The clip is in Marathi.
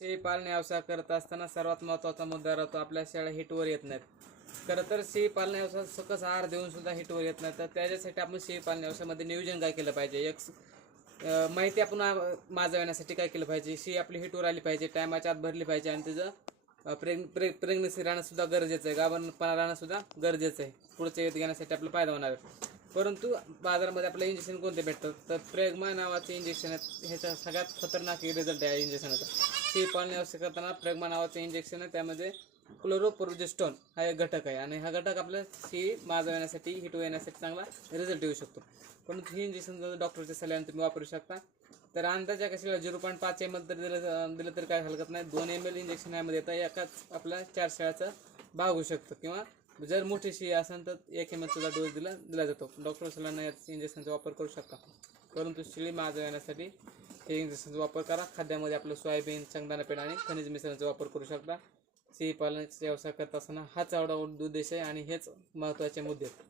शेळी पालन व्यवसाय करत असताना सर्वात महत्त्वाचा मुद्दा राहतो आपल्या शेळ्या हिटवर येत नाहीत. खरं तर शेळी पालन व्यवसायात सकस आहार देऊन सुद्धा हिटवर येत नाही. तर त्याच्यासाठी आपण शेळी पालन व्यवसायामध्ये नियोजन काय केलं पाहिजे, माहिती आपण माजवण्यासाठी काय केलं पाहिजे. शेळी आपली हिटवर आली पाहिजे, टायमाच्या आत भरली पाहिजे आणि त्याचं प्रेग्नन्सी राहणं सुद्धा गरजेचं आहे, गाभणपणा राहणं सुद्धा गरजेचं आहे. पुढच्या येत घेण्यासाठी आपलं फायदा होणार आहे. परंतु बाजारामध्ये आपलं इंजेक्शन कोणते भेटतात, तर प्रेग्मा नावाचे इंजेक्शन आहेत. ह्याचा सगळ्यात खतरनाक रिझल्ट आहे इंजेक्शनाचा. शेळी पालन व्यवसाय करताना प्रेग्मा नावाचं इंजेक्शन आहे, त्यामध्ये क्लोरोप्रोजेस्टोन हा एक घटक आहे आणि हा घटक आपल्या शेळी माजवण्यासाठी हिटू येण्यासाठी चांगला रिझल्ट येऊ शकतो. परंतु ही इंजेक्शन जर डॉक्टरच्या सल्ल्याने तुम्ही वापरू शकता. तर अंदाजा कशाला 0.5 ml तरी दिलं तर काय हरकत नाही. 2 ml इंजेक्शन यामध्ये येतं, एकाच आपल्या 4 शेळ्याचा भाग होऊ शकतो. किंवा जर मोठी शेळी असेल तर 1 ml सुद्धा डोस दिला जातो. डॉक्टर सल्ल्याने या इंजेक्शनचा वापर करू शकता. परंतु शेळी माजवण्यासाठी हे इंजेक्शनचा वापर करा. खाद्यामध्ये आपलं सोयाबीन, शेंगदाणा पेंड आणि खनिज मिश्रणाचा वापर करू शकता. शेळी पालनाचा व्यवसाय करत असताना हाच आवडा उद्देश आहे आणि हेच महत्त्वाचे मुद्दे आहेत.